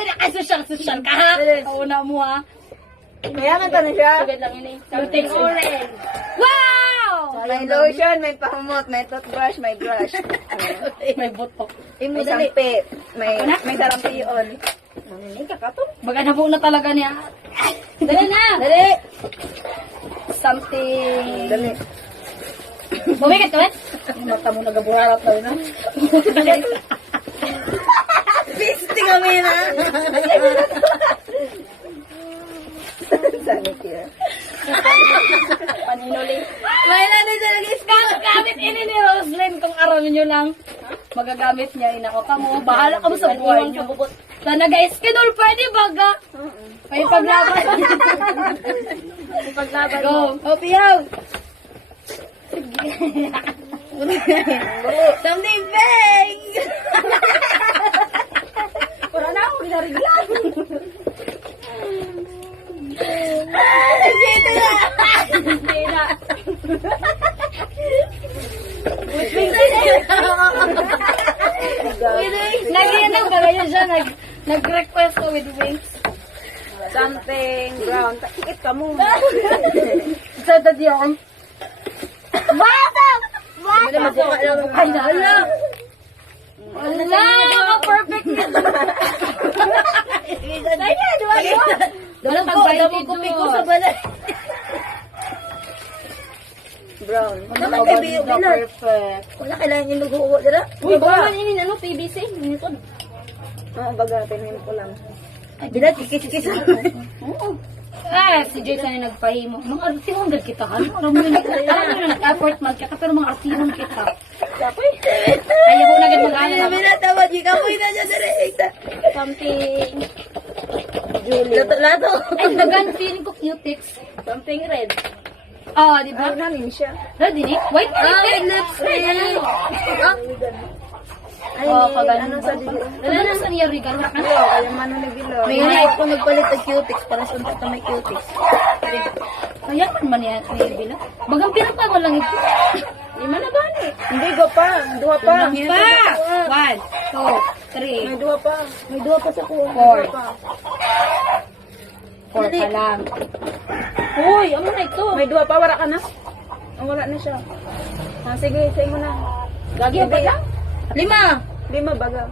Social ka ha? Kauna mo ha? Kaya man na siya. Sugad lang yun eh. Something orange. Wow! May lotion, may pahumot, may toothbrush, may brush. May botok. May sampit, may sarampiyon. Mamini ka to? Baga na na talaga niya. Dali na! Dali! Something... Dali. Bumigat ka ba? Mata mo nagaburarap na yun ha? Pisti kami na! Sanit yun. Paninuli. May lalo siya nag-ispan. Gamit ini ni Roslyn kung aram nyo lang. Magagamit niya. Inako ka mo. Bahala ka mo sa buhay nyo. Na nag-schedule pwede baga. May paglaban. May paglaban. Go. O, piyaw! Something bang! Wala na ako. Ginariglan. Nagkita na! Hindi na. Nag-iinom ka ganyan siya. Nag-request ko with wings. Something brown. Tikit ka mo. Sa dadiyong. Bata! Hindi na mabuka lang. Ay, nala. Wala! Ka-perfect na. Ay, diwa. Walang Damo ko piko sa balay. Brown. Naman kay Biyo Binar. Perfect. Wala kailangan yung lugo dira. Uy, baka man ini ano, PVC. Minutod. Oo, baga, tingin ko lang. Bilat, kikis-kis. Oo. Ah, si Jason ay nagpahimo. Mga artihong gad kita ka. Alam mo na nag-effort man ka, pero mga artihong kita. Kapoy. Kaya ko na gad mag-ano na. Bilat, tawad. Kapoy na dyan dira. Something... Julie. Lato. Ay, bagan, feeling ko cutics. Something red. Ah, di ba? Ano namin siya? Ready, ni? White lipstick. lips. Red, ano? Ay, Oh, pagano ano sa sa dili? Wala na sa niya, Rigan. Wala ka na. Kaya man na bilo. May May light. ako nagpalit ng cutics para sa unta may cutics. Kaya man yan, may bila. Bagang pinapa mo lang ito. Lima na ba ni? Hindi go pa. Duha pa. Pa! 1, 2, 3. May duha pa. May duha pa sa kuha. Four. May duha pa. 4 pa lang. Uy, ano na ito? May duha pa. Wala ka na? Oh, wala na siya. Ah, sige, say mo na. Lagi pa lang? 5. 5 baga.